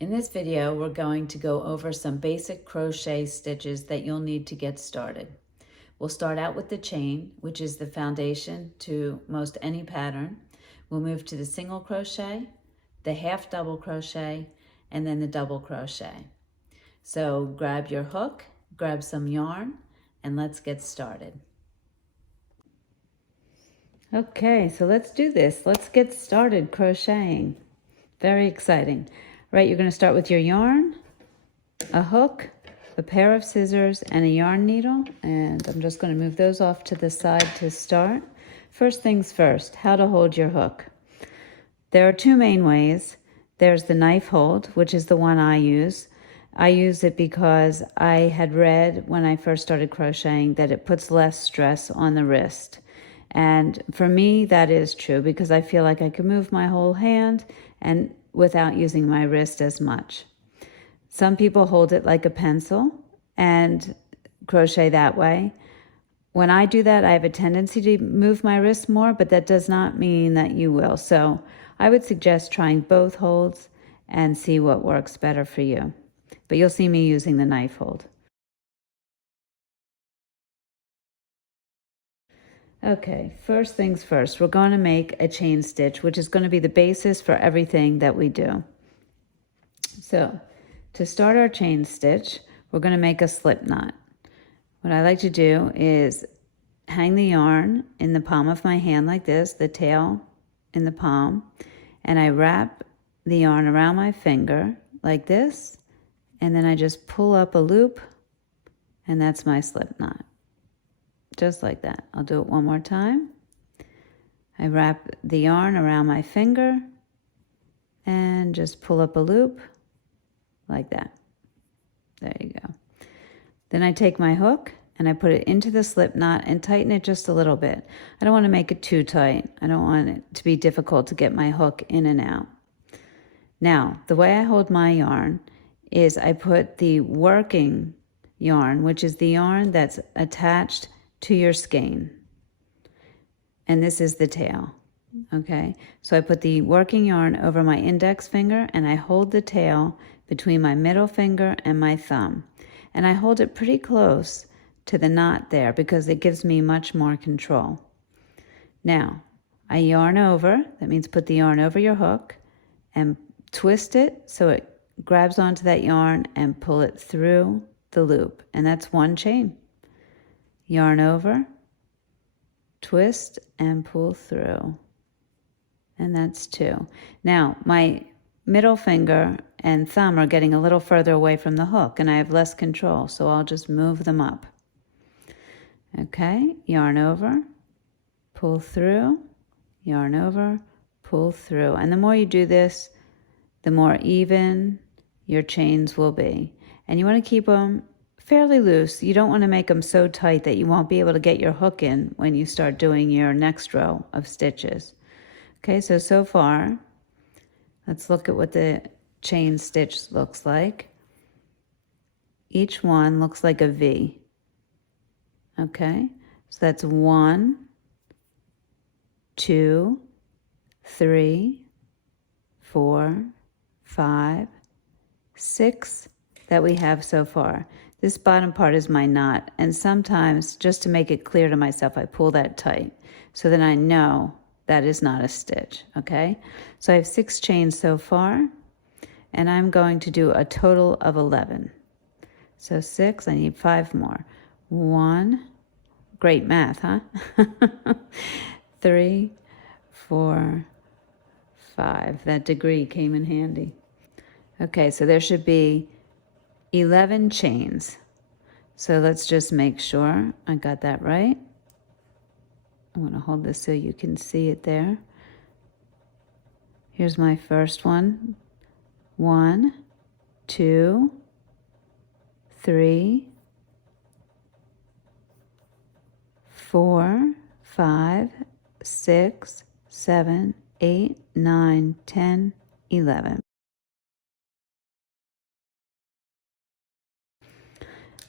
In this video, we're going to go over some basic crochet stitches that you'll need to get started. We'll start out with the chain, which is the foundation to most any pattern. We'll move to the single crochet, the half double crochet, and then the double crochet. So grab your hook, grab some yarn, and let's get started. Okay, so let's do this. Let's get started crocheting. Very exciting. Right, you're going to start with your yarn, a hook, a pair of scissors, and a yarn needle. And I'm just going to move those off to the side to start. First things first, how to hold your hook. There are two main ways. There's the knife hold, which is the one I use. I use it because I had read when I first started crocheting that it puts less stress on the wrist. And for me, that is true because I feel like I can move my whole hand and without using my wrist as much. Some people hold it like a pencil and crochet that way. When I do that, I have a tendency to move my wrist more, but that does not mean that you will. So I would suggest trying both holds and see what works better for you. But you'll see me using the knife hold. Okay, first things first, we're going to make a chain stitch, which is going to be the basis for everything that we do. So, to start our chain stitch, we're going to make a slip knot. What I like to do is hang the yarn in the palm of my hand like this, the tail in the palm, and I wrap the yarn around my finger like this, and then I just pull up a loop, and that's my slip knot. Just like that. I'll do it one more time. I wrap the yarn around my finger and just pull up a loop like that. There you go. Then I take my hook and I put it into the slip knot and tighten it just a little bit. I don't want to make it too tight. I don't want it to be difficult to get my hook in and out. Now, the way I hold my yarn is I put the working yarn, which is the yarn that's attached to your skein. And this is the tail. Okay, so I put the working yarn over my index finger and I hold the tail between my middle finger and my thumb. And I hold it pretty close to the knot there because it gives me much more control. Now, I yarn over, that means put the yarn over your hook and twist it so it grabs onto that yarn and pull it through the loop. And that's one chain. Yarn over, twist, and pull through. And that's two. Now, my middle finger and thumb are getting a little further away from the hook, and I have less control, so I'll just move them up. Okay, yarn over, pull through, yarn over, pull through. And the more you do this, the more even your chains will be. And you want to keep them fairly loose. You don't want to make them so tight that you won't be able to get your hook in when you start doing your next row of stitches. Okay, so far, let's look at what the chain stitch looks like. Each one looks like a V. Okay, so that's 1, 2, 3, 4, 5, 6 that we have so far. This bottom part is my knot, and sometimes, just to make it clear to myself, I pull that tight, so then I know that is not a stitch, okay? So I have 6 chains so far, and I'm going to do a total of 11. So 6, I need 5 more. 1, great math, huh? 3, 4, 5. That degree came in handy. Okay, so there should be 11 chains. So let's just make sure I got that right. I'm going to hold this so you can see it there. Here's my first one. 1, 2, 3, 4, 5, 6, 7, 8, 9, 10, 11.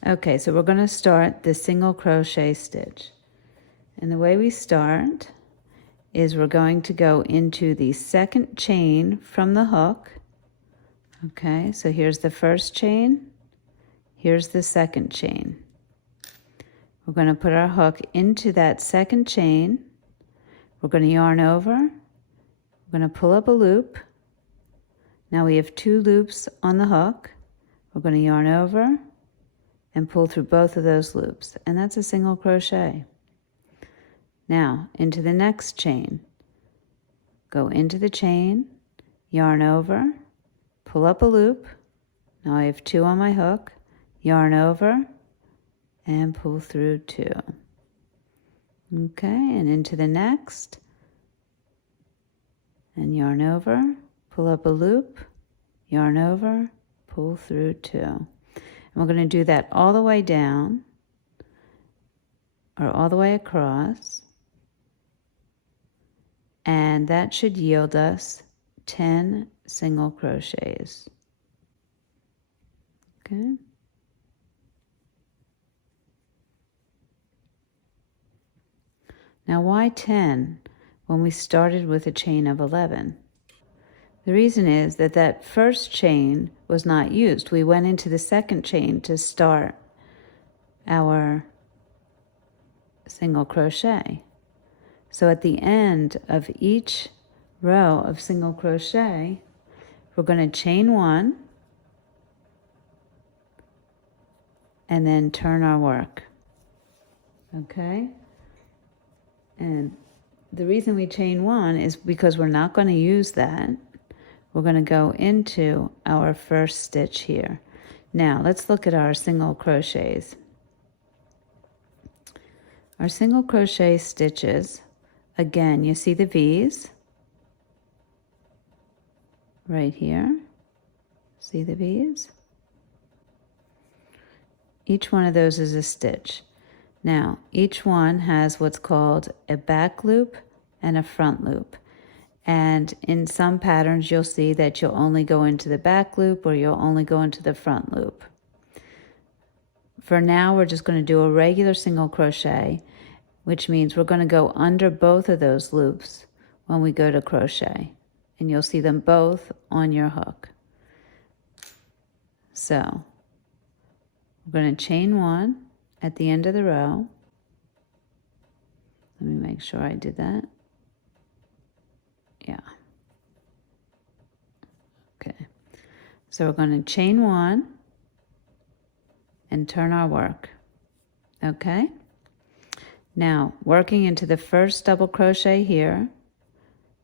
Okay, so we're going to start the single crochet stitch. And the way we start is we're going to go into the second chain from the hook, Okay, so here's the first chain, here's the second chain. We're going to put our hook into that second chain. We're going to yarn over. We're going to pull up a loop. Now we have 2 loops on the hook. We're going to yarn over and pull through both of those loops, and that's a single crochet. Now into the next chain. Go into the chain, yarn over, pull up a loop. Now I have 2 on my hook, yarn over, and pull through 2. Okay, and into the next, and yarn over, pull up a loop, yarn over, pull through 2. And we're going to do that all the way down, or all the way across, and that should yield us 10 single crochets. Okay. Now why 10 when we started with a chain of 11? The reason is that that first chain was not used. We went into the second chain to start our single crochet. So at the end of each row of single crochet, we're going to chain 1 and then turn our work. Okay? And the reason we chain 1 is because we're not going to use that. We're going to go into our first stitch here. Now let's look at our single crochets. Our single crochet stitches, again, you see the V's right here. See the V's? Each one of those is a stitch. Now, each one has what's called a back loop and a front loop. And in some patterns, you'll see that you'll only go into the back loop or you'll only go into the front loop. For now, we're just going to do a regular single crochet, which means we're going to go under both of those loops when we go to crochet. And you'll see them both on your hook. So, we're going to chain 1 at the end of the row. Let me make sure I did that. Yeah. Okay. So we're going to chain 1 and turn our work. Okay. Now, working into the first double crochet here,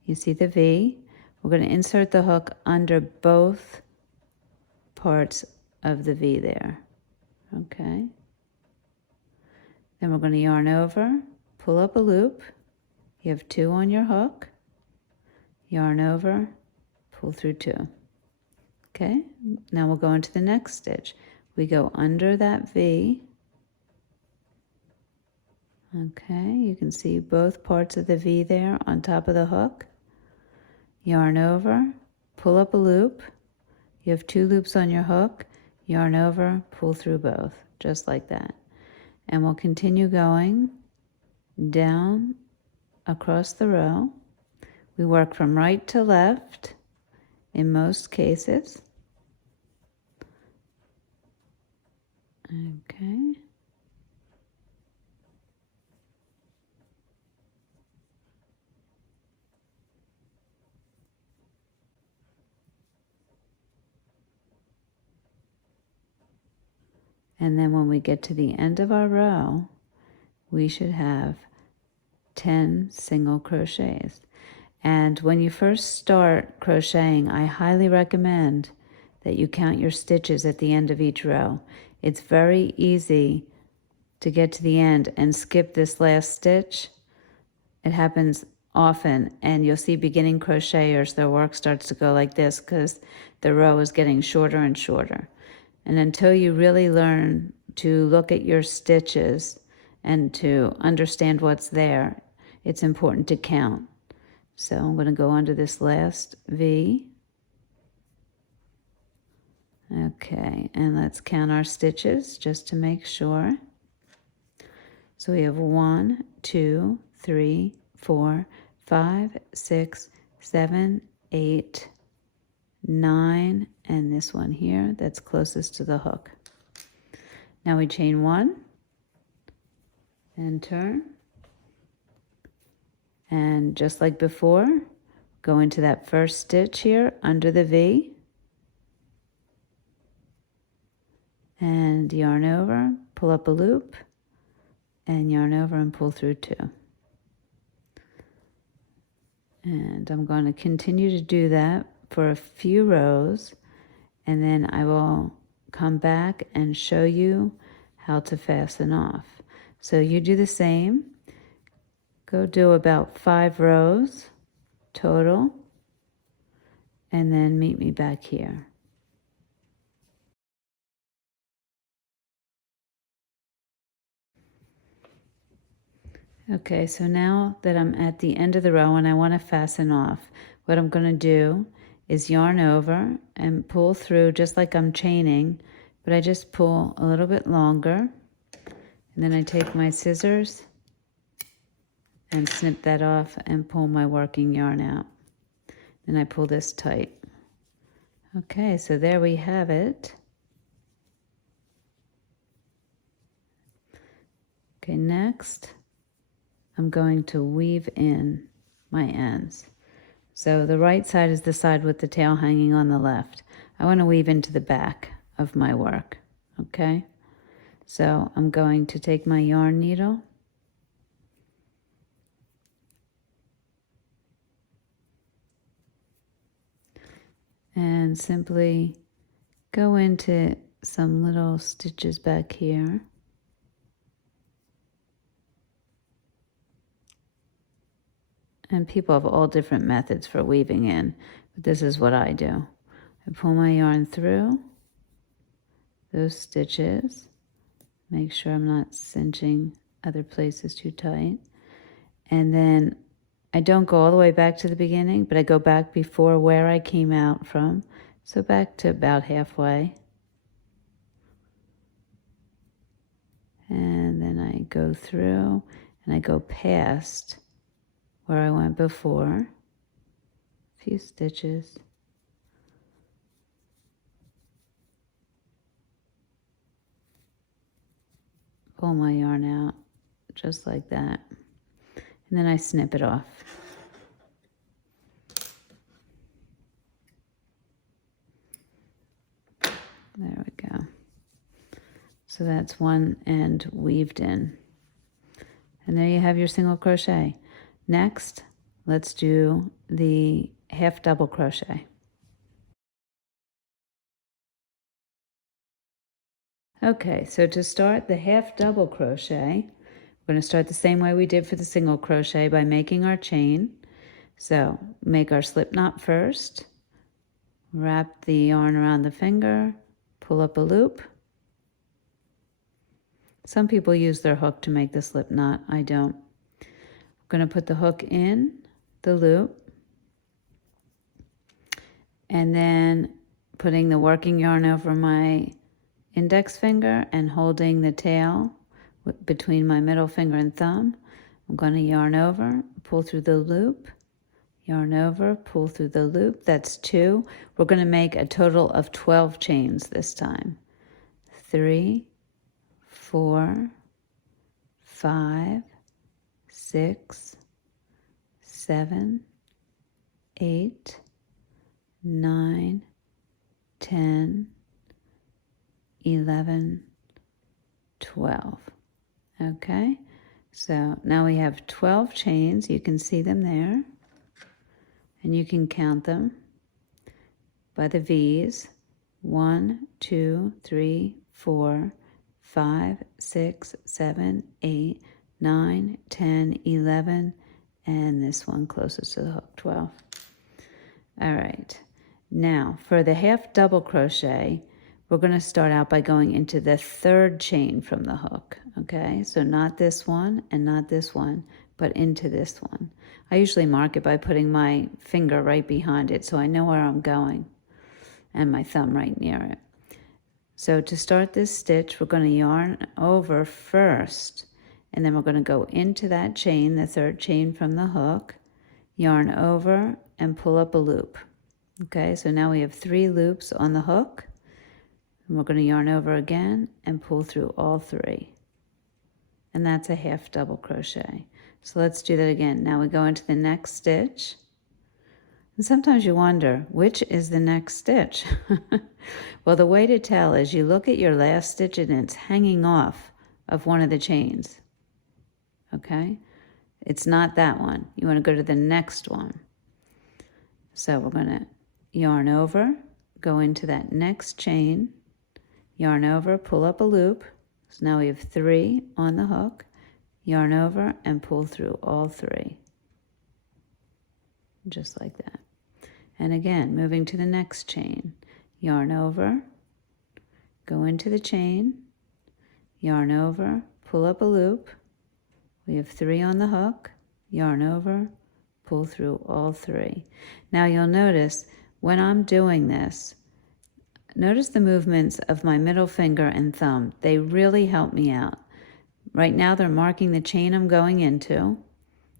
you see the V. We're going to insert the hook under both parts of the V there. Okay. Then we're going to yarn over, pull up a loop. You have 2 on your hook. Yarn over, pull through 2. Okay, now we'll go into the next stitch. We go under that V. Okay, you can see both parts of the V there on top of the hook. Yarn over, pull up a loop. You have 2 loops on your hook. Yarn over, pull through both, just like that. And we'll continue going down across the row. We work from right to left in most cases. Okay. And then when we get to the end of our row, we should have 10 single crochets. And when you first start crocheting, I highly recommend that you count your stitches at the end of each row. It's very easy to get to the end and skip this last stitch. It happens often, and you'll see beginning crocheters, their work starts to go like this because the row is getting shorter and shorter. And until you really learn to look at your stitches and to understand what's there, it's important to count. So I'm going to go under this last V. Okay, and let's count our stitches just to make sure. So we have 1, 2, 3, 4, 5, 6, 7, 8, 9, and this one here that's closest to the hook. Now we chain 1 and turn, and just like before, go into that first stitch here under the V and yarn over, pull up a loop, and yarn over and pull through 2. And I'm going to continue to do that for a few rows, and then I will come back and show you how to fasten off. So you do the same. Go do about 5 rows total, and then meet me back here. Okay, so now that I'm at the end of the row and I want to fasten off, what I'm going to do is yarn over and pull through just like I'm chaining, but I just pull a little bit longer, and then I take my scissors and snip that off and pull my working yarn out. Then I pull this tight. Okay, so there we have it. Okay, next I'm going to weave in my ends. So the right side is the side with the tail hanging on the left. I want to weave into the back of my work, okay? So I'm going to take my yarn needle and simply go into some little stitches back here. And people have all different methods for weaving in, but this is what I do. I pull my yarn through those stitches, make sure I'm not cinching other places too tight, and then I don't go all the way back to the beginning, but I go back before where I came out from, so back to about halfway. And then I go through and I go past where I went before, a few stitches. Pull my yarn out just like that. And then I snip it off. There we go. So that's one end weaved in. And there you have your single crochet. Next, let's do the half double crochet. Okay, so to start the half double crochet, we're going to start the same way we did for the single crochet by making our chain. So make our slip knot first, wrap the yarn around the finger, pull up a loop. Some people use their hook to make the slip knot. I don't. I'm going to put the hook in the loop, and then putting the working yarn over my index finger and holding the tail between my middle finger and thumb. I'm going to yarn over, pull through the loop, yarn over, pull through the loop. That's 2. We're going to make a total of 12 chains this time. 3, 4, 5, 6, 7, 8, 9, 10, 11, 12. Okay, so now we have 12 chains. You can see them there, and you can count them by the V's. 1, 2, 3, 4, 5, 6, 7, 8, 9, 10, 11, and this one closest to the hook, 12. All right, now for the half double crochet, we're going to start out by going into the 3rd chain from the hook, okay? So not this one and not this one, but into this one. I usually mark it by putting my finger right behind it so I know where I'm going, and my thumb right near it. So to start this stitch, we're going to yarn over first, and then we're going to go into that chain, the 3rd chain from the hook, yarn over and pull up a loop. Okay, so now we have 3 loops on the hook. And we're going to yarn over again and pull through all 3. And that's a half double crochet. So let's do that again. Now we go into the next stitch. And sometimes you wonder, which is the next stitch? Well, the way to tell is you look at your last stitch and it's hanging off of one of the chains. Okay? It's not that one. You want to go to the next one. So we're going to yarn over, go into that next chain, yarn over, pull up a loop. So now we have 3 on the hook, yarn over and pull through all 3. Just like that. And again, moving to the next chain, yarn over, go into the chain, yarn over, pull up a loop. We have 3 on the hook, yarn over, pull through all 3. Now you'll notice when I'm doing this, notice the movements of my middle finger and thumb. They really help me out. Right now they're marking the chain I'm going into.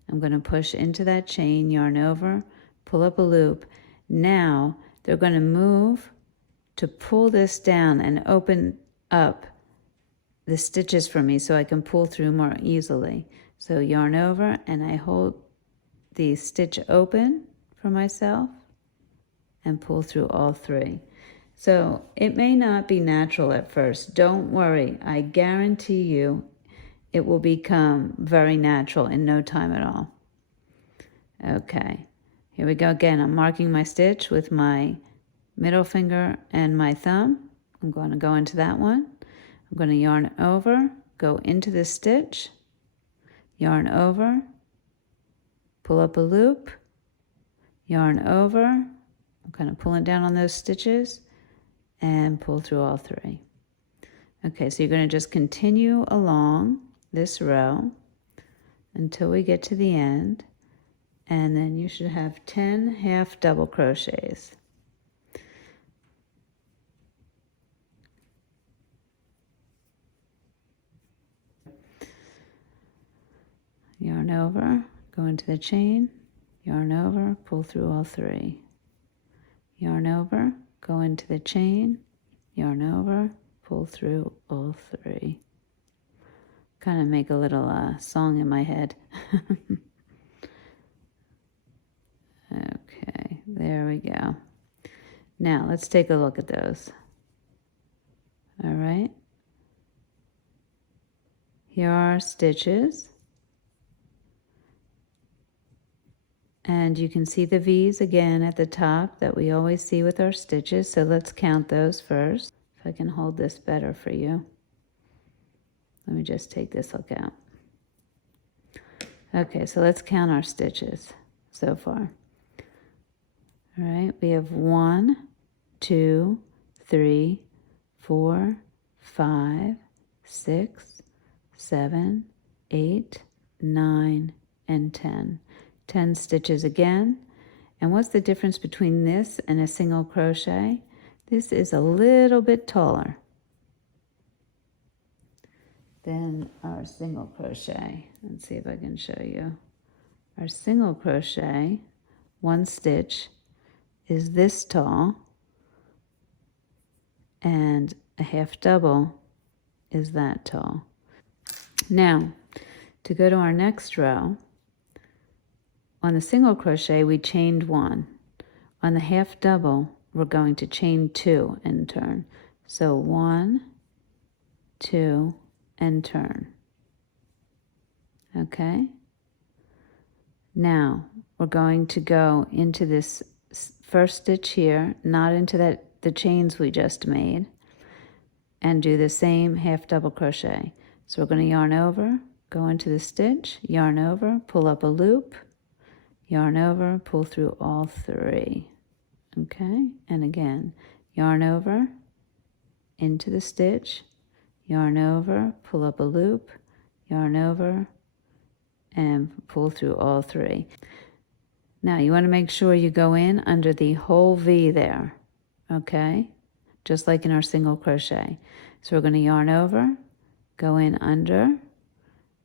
I'm going to push into that chain, yarn over, pull up a loop. Now they're going to move to pull this down and open up the stitches for me so I can pull through more easily. So yarn over and I hold the stitch open for myself and pull through all 3. So it may not be natural at first. Don't worry. I guarantee you it will become very natural in no time at all. Okay, here we go again. I'm marking my stitch with my middle finger and my thumb. I'm going to go into that one. I'm going to yarn over, go into the stitch, yarn over, pull up a loop, yarn over. I'm kind of pulling down on those stitches and pull through all 3. Okay, so you're going to just continue along this row until we get to the end, and then you should have 10 half double crochets. Yarn over, go into the chain, yarn over, pull through all 3. Yarn over, go into the chain, yarn over, pull through all 3. Kind of make a little song in my head. Okay, there we go. Now let's take a look at those. All right. Here are our stitches. And you can see the V's again at the top that we always see with our stitches. So let's count those first. If I can hold this better for you. Let me just take this hook out. Okay, so let's count our stitches so far. All right, we have 1, 2, 3, 4, 5, 6, 7, 8, 9, and 10. 10 stitches again. And what's the difference between this and a single crochet? This is a little bit taller than our single crochet. Let's see if I can show you. Our single crochet, 1 stitch, is this tall, and a half double is that tall. Now, to go to our next row, on the single crochet, we chained 1. On the half double, we're going to chain 2 and turn. So 1, 2, and turn. Okay? Now, we're going to go into this first stitch here, not into the chains we just made, and do the same half double crochet. So we're going to yarn over, go into the stitch, yarn over, pull up a loop, yarn over, pull through all 3. Okay, and again, yarn over, into the stitch, yarn over, pull up a loop, yarn over, and pull through all 3. Now you want to make sure you go in under the whole V there, okay? Just like in our single crochet. So we're going to yarn over, go in under,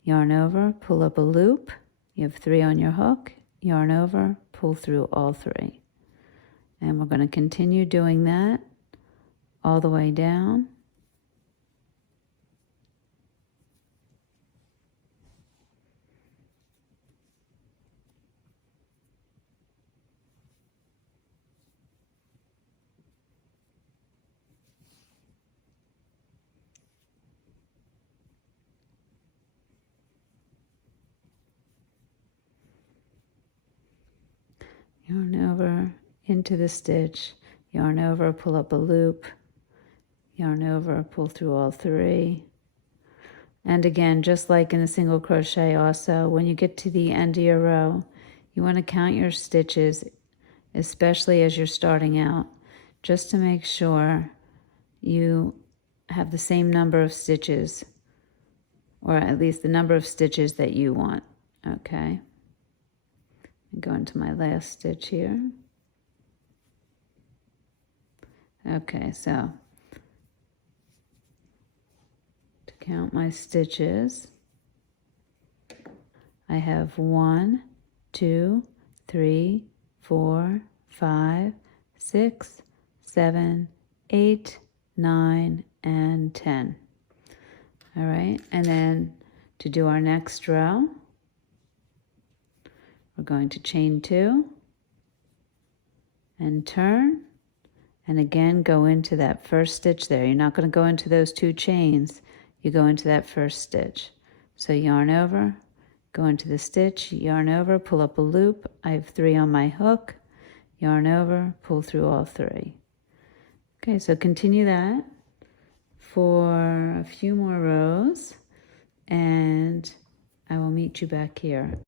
yarn over, pull up a loop. You have 3 on your hook, yarn over, pull through all 3. And we're going to continue doing that all the way down. Yarn over into the stitch, yarn over, pull up a loop, yarn over, pull through all three. And again, just like in a single crochet also, when you get to the end of your row, you want to count your stitches, especially as you're starting out, just to make sure you have the same number of stitches, or at least the number of stitches that you want, okay? Go into my last stitch here. Okay, so to count my stitches, I have 1, 2, 3, 4, 5, 6, 7, 8, 9, and 10. All right, and then to do our next row, we're going to chain 2 and turn, and again go into that first stitch there. You're not going to go into those 2 chains, you go into that first stitch. So yarn over, go into the stitch, yarn over, pull up a loop. I have 3 on my hook, yarn over, pull through all 3. Okay, so continue that for a few more rows, and I will meet you back here.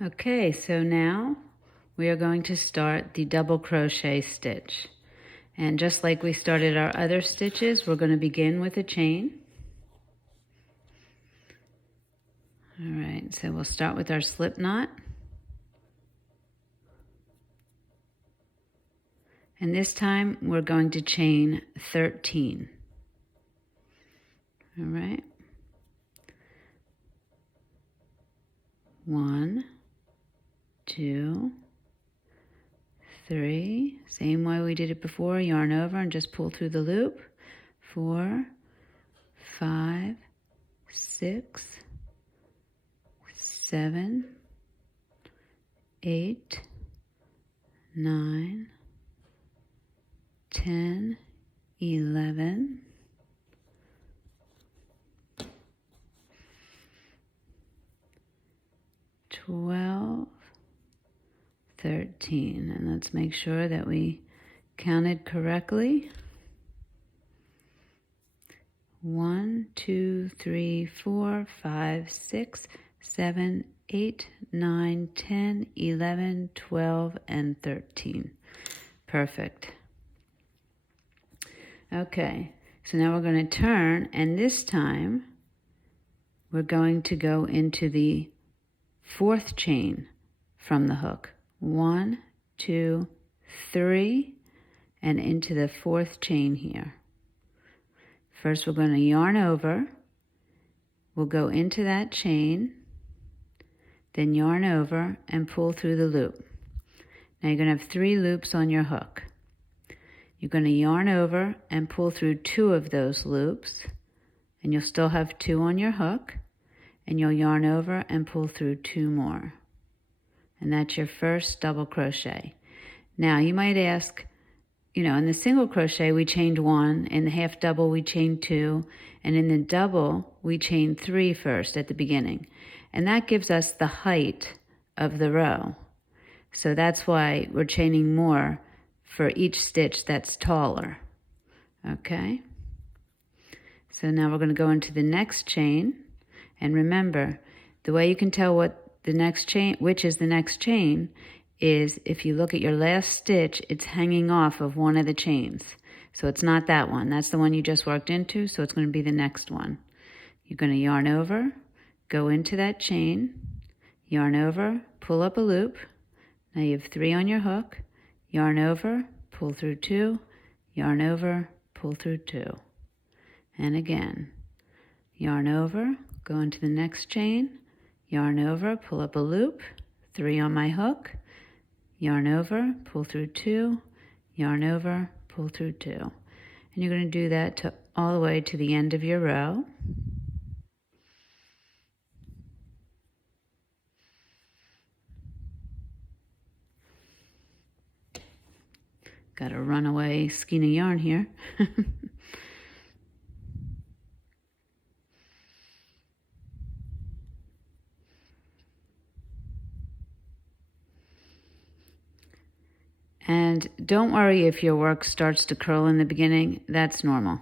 Okay, so now we are going to start the double crochet stitch. And just like we started our other stitches, we're going to begin with a chain. All right, so we'll start with our slip knot. And this time we're going to chain 13. All right. 1, 2, 3, same way we did it before, yarn over and just pull through the loop. 4, 5, 6, 7, 8, 9, 10, 11, 12, 13, and let's make sure that we counted correctly. 1, 2, 3, 4, 5, 6, 7, 8, 9, 10, 11, 12, and 13. Perfect. Okay, so now we're going to turn, and this time we're going to go into the 4th chain from the hook. 1, 2, 3, and into the 4th chain here. First we're going to yarn over, we'll go into that chain, then yarn over and pull through the loop. Now you're going to have 3 loops on your hook. You're going to yarn over and pull through 2 of those loops, and you'll still have 2 on your hook, and you'll yarn over and pull through 2 more. And that's your first double crochet. Now you might ask, you know, in the single crochet we chained 1, in the half double we chained 2, and in the double we chained 3 first at the beginning. And that gives us the height of the row. So that's why we're chaining more for each stitch that's taller. Okay? So now we're going to go into the next chain, and remember, the way you can tell what the next chain, which is the next chain, is if you look at your last stitch, it's hanging off of one of the chains. So it's not that one. That's the one you just worked into, so it's going to be the next one. You're going to yarn over, go into that chain, yarn over, pull up a loop. Now you have 3 on your hook, yarn over, pull through 2, yarn over, pull through 2. And again, yarn over, go into the next chain, yarn over, pull up a loop, 3 on my hook, yarn over, pull through 2, yarn over, pull through 2. And you're going to do that all the way to the end of your row. Got a runaway skein of yarn here. And don't worry if your work starts to curl in the beginning. That's normal.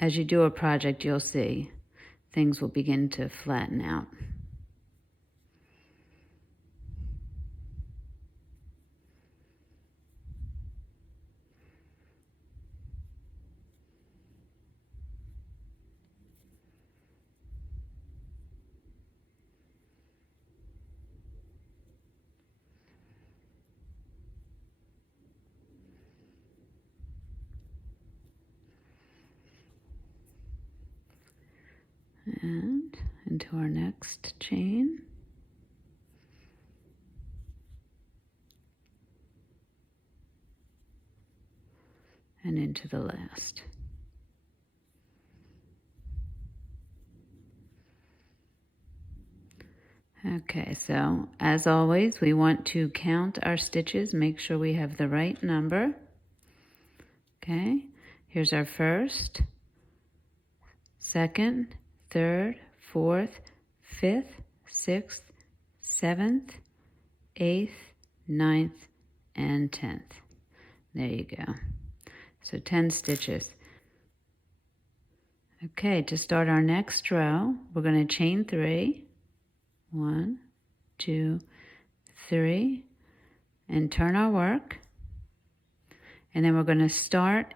As you do a project, you'll see things will begin to flatten out. And into our next chain. And into the last. Okay, so as always, we want to count our stitches, make sure we have the right number. Okay, here's our first, second, third, fourth, fifth, sixth, seventh, eighth, ninth, and 10th. There you go. So 10 stitches. Okay, to start our next row, we're going to chain 3. 1, 2, 3, and turn our work. And then we're going to start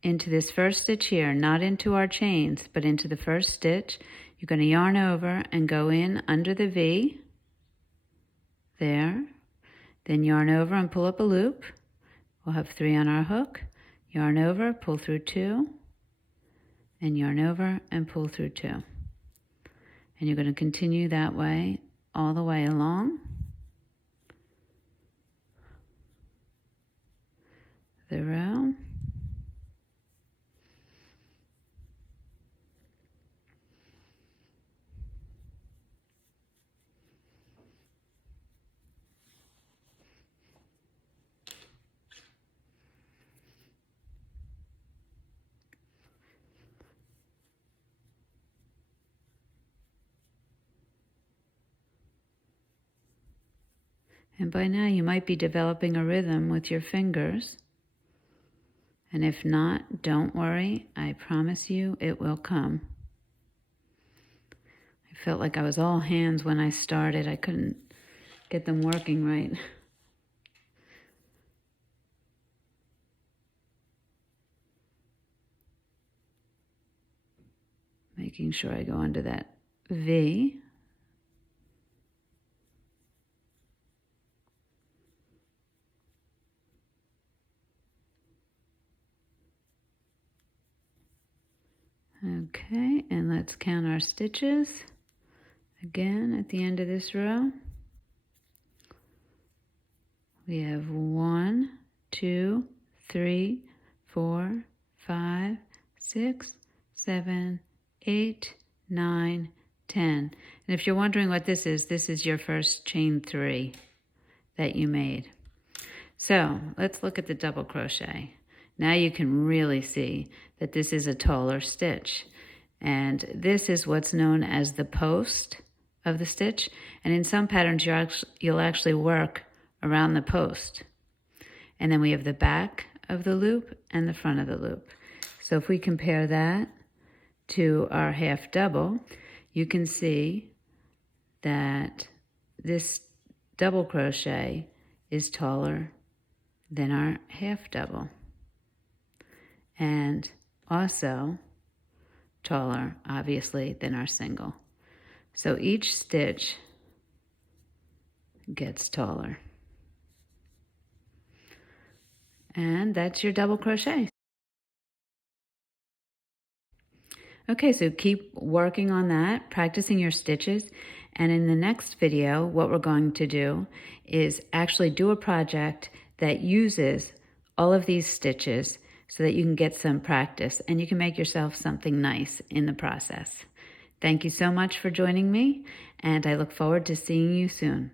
into this first stitch here, not into our chains, but into the first stitch. You're going to yarn over and go in under the V, there. Then yarn over and pull up a loop. We'll have 3 on our hook. Yarn over, pull through 2, and yarn over and pull through 2. And you're going to continue that way all the way along the row. And by now you might be developing a rhythm with your fingers. And if not, don't worry. I promise you it will come. I felt like I was all hands when I started. I couldn't get them working right. Making sure I go under that V. Okay, and let's count our stitches again at the end of this row. We have 1, 2, 3, 4, 5, 6, 7, 8, 9, 10. And if you're wondering what this is your first chain 3 that you made. So let's look at the double crochet. Now you can really see that this is a taller stitch. And this is what's known as the post of the stitch. And in some patterns, you'll actually work around the post. And then we have the back of the loop and the front of the loop. So if we compare that to our half double, you can see that this double crochet is taller than our half double. And also taller, obviously, than our single. So each stitch gets taller. And that's your double crochet. Okay, so keep working on that, practicing your stitches. And in the next video, what we're going to do is actually do a project that uses all of these stitches so that you can get some practice and you can make yourself something nice in the process. Thank you so much for joining me, and I look forward to seeing you soon.